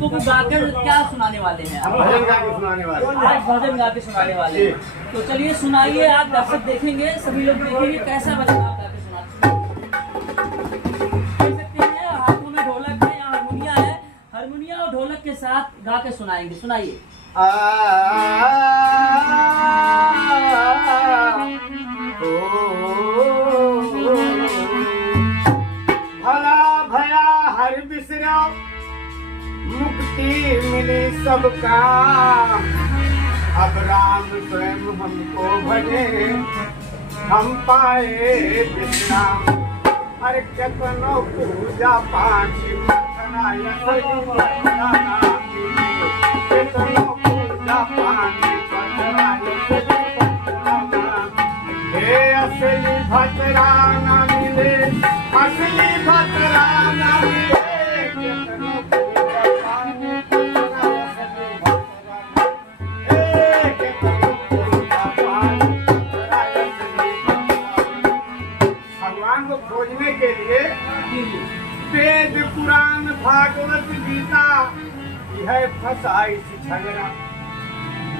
उसको भी गाकर क्या सुनाने वाले हैं आप? भजन गा के सुनाने वाले। आज भजन गा के सुनाने वाले हैं। तो चलिए सुनाइए, आप दर्शक देखेंगे, सभी लोग देखेंगे कैसा भजन आप गा के सुनाते हैं। देख सकते हैं हाथों में ढोलक है या हारमोनिया है, हारमोनिया और ढोलक के साथ गा के सुनाएंगे। सुनाइए। भला भया हर बिसरा मुक्ति मिली सबका, अब राम स्वयं हमको भजे हम पाए विश्राम। अरे केतनो पूजा पाठ केतनो पूजा पाठ हे असली भतरा ना मिले, असली भतरा ना मिले, केतनो पूजा पाठ भगवान को खोजने के लिए वेद पुराण भागवत गीता यह फसाई झगड़ा।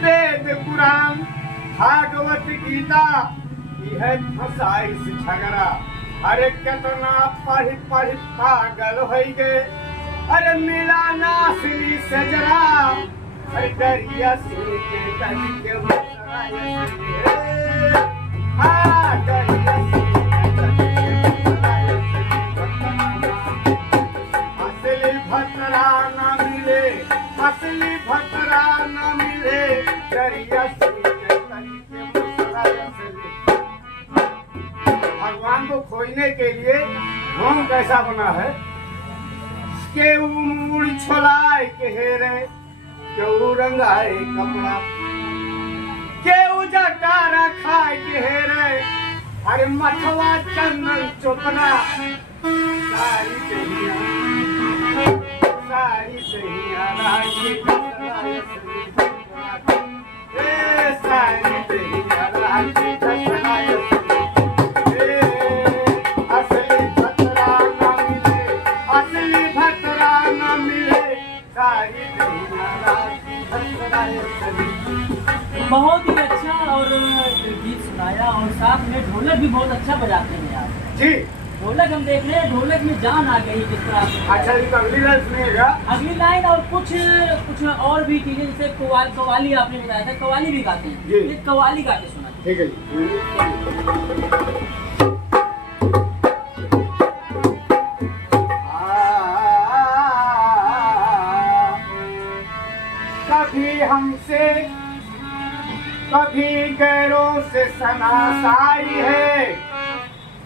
वेद पुराण भागवत गीता यह फसाई झगड़ा। अरे कितना पढ़ पढ़ पागल हो गए, अरे मिला ना असली सजरा, अरे दरिया से के तली के असली भतरा ना मिले, असली भतरा ना मिले, दरिया से के तली के भगवान को खोजने के लिए ढोंग कैसा बना है के मुड़ छोलाए के हेरे, के रंगाए कपड़ा, के जटारा खाए के हेरे, अरे मथवा चंदन चोपना, सारी सहिया राजी सारी सहिया राजी असली भतरा ना मिले, असली भतरा ना मिले, सारी सहिया राजी बहुत ही अच्छा और गीत सुनाया, और साथ में ढोलक भी बहुत अच्छा बजाते हैं आप जी। ढोलक हम देख रहे हैं, ढोलक में जान आ गई किस तरह से। अच्छा जी, तो अगली लाइन सुनिएगा। अगली लाइन और कुछ और भी चीजें, जैसे कवाली आपने बताया था, कवाली भी गाते हैं, जी। ये कवाली गा के सुना। ठीक है जी। कभी हमसे कभी गैरों से सनासाई है,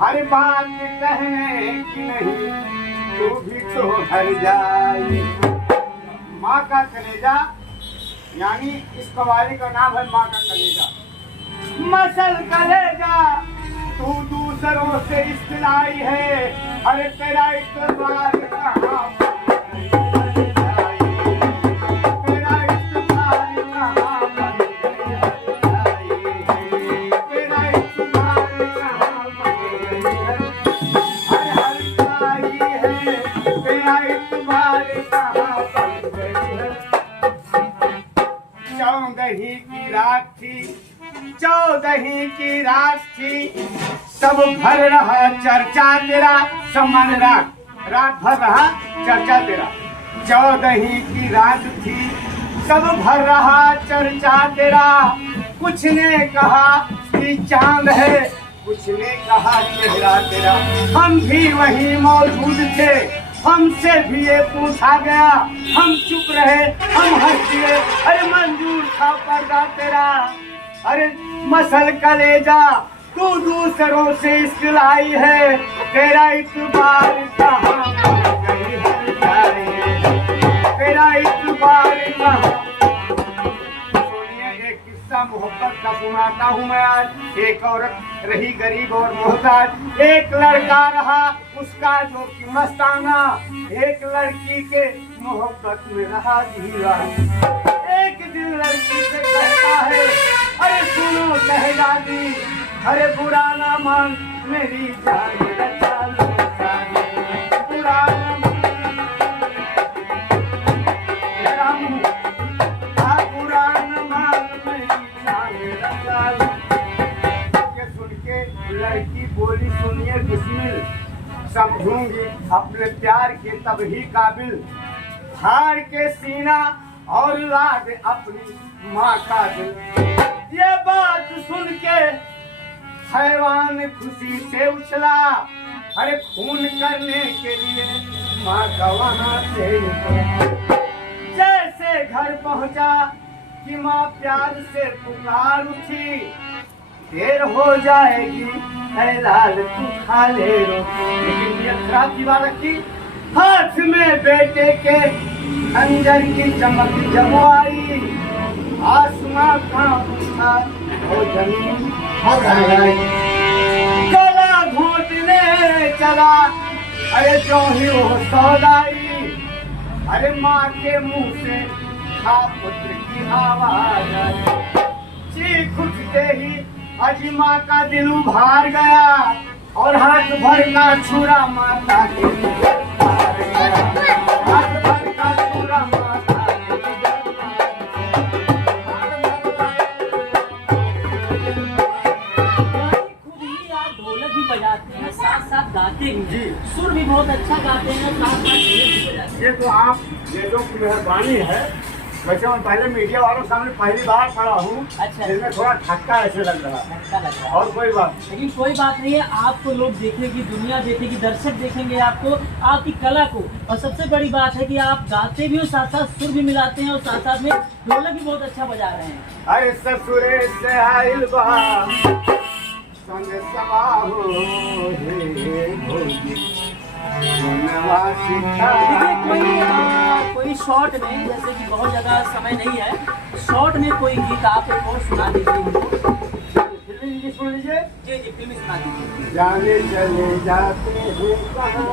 हर बात कहने की नहीं, तू भी तो हर जाए। माँ का कलेजा, यानी इस कवाली का नाम है माँ का कलेजा। मसल कलेजा तू दूसरों से इस्तिलाई है, अरे तेरा इस्तेमाल कहाँ चौदही की रात थी, चौदही की रात थी, सब भर रहा चर्चा तेरा, सम्मान रात भर रहा चर्चा तेरा। चौदही की रात थी, सब भर रहा चर्चा तेरा, कुछ ने कहा कि चांद है, कुछ ने कहा चेहरा तेरा। हम भी वहीं मौजूद थे, हमसे भी ये पूछा गया, हम चुप रहे, हम हंस दिए, अरे मंजूर था पर्दा तेरा। अरे मसल कलेजा तू दूसरों से इस्लाई है, तेरा इतबार कहाँ गई है, तेरा इतबार कहाँ। सुनिए एक किस्सा मोहब्बत का सुनाता हूँ मैं आज। एक औरत रही गरीब और मोहताज, एक लड़का रहा उसका जो कि मस्ताना, एक लड़की के मोहब्बत में रहा दीवाना। एक दिन लड़की से कहता है, अरे सुनो शहजादी, अरे बुरा ना मान मेरी जान, बुरा ना मान। अपने प्यार के तब ही काबिल हार के सीना और लाद अपनी माँ का दिल। ये बात सुन के हैवान खुशी से उछला, अरे खून करने के लिए माँ का वहाँ से निकला। जैसे घर पहुँचा कि माँ प्यार से पुकार उठी, देर हो जाएगी अरे लाल तू खा ले रोटी। लेकिन ये खराब दीवार की हाथ में बेटे के खंजर की चमक जब आई, आसमां कांप उठा और जमीन घबराई। गला घोटने चला अरे जो ही वो सौदाई, अरे माँ के मुंह से था पुत्र की आवाज आई। चीख उठते ही अजी माँ का दिल उभार गया और हाथ भर का छुरा माता के जिगर मार गया। हाथ भर का छुरा माता के जिगर मार गया। खुद ही आप ढोलक भी बजाते हैं, साथ साथ गाते भी जी। हैं, सुर भी बहुत अच्छा गाते हैं, साथ साथ ढोलक भी बजाते हैं। ये तो आप ये जो मेहरबानी है। वैसे मैं पहले मीडिया वालों के सामने पहली बार पढ़ा हूँ, अच्छा। इसमें थोड़ा ठक्का ऐसे लग रहा है अच्छा लग रहा है। और कोई बात लेकिन कोई बात नहीं है, आपको लोग देखेंगे, दुनिया देखेगी, दर्शक देखेंगे आपको, आपकी कला को। और सबसे बड़ी बात है कि आप गाते भी हो, साथ साथ सुर भी मिलाते हैं और साथ साथ में ढोलक भी बहुत अच्छा बजा रहे हैं। अरे ससुरे से आइल बा संग सवा हो हे भोगी देखिए कोई शॉर्ट में, जैसे कि बहुत ज़्यादा समय नहीं है, शॉर्ट में कोई गीत आप एक और सुना दीजिए। फिल्म सुन लीजिए। जी जी, फिल्म सुना दीजिए। जाने चले जाते हैं कहाँ।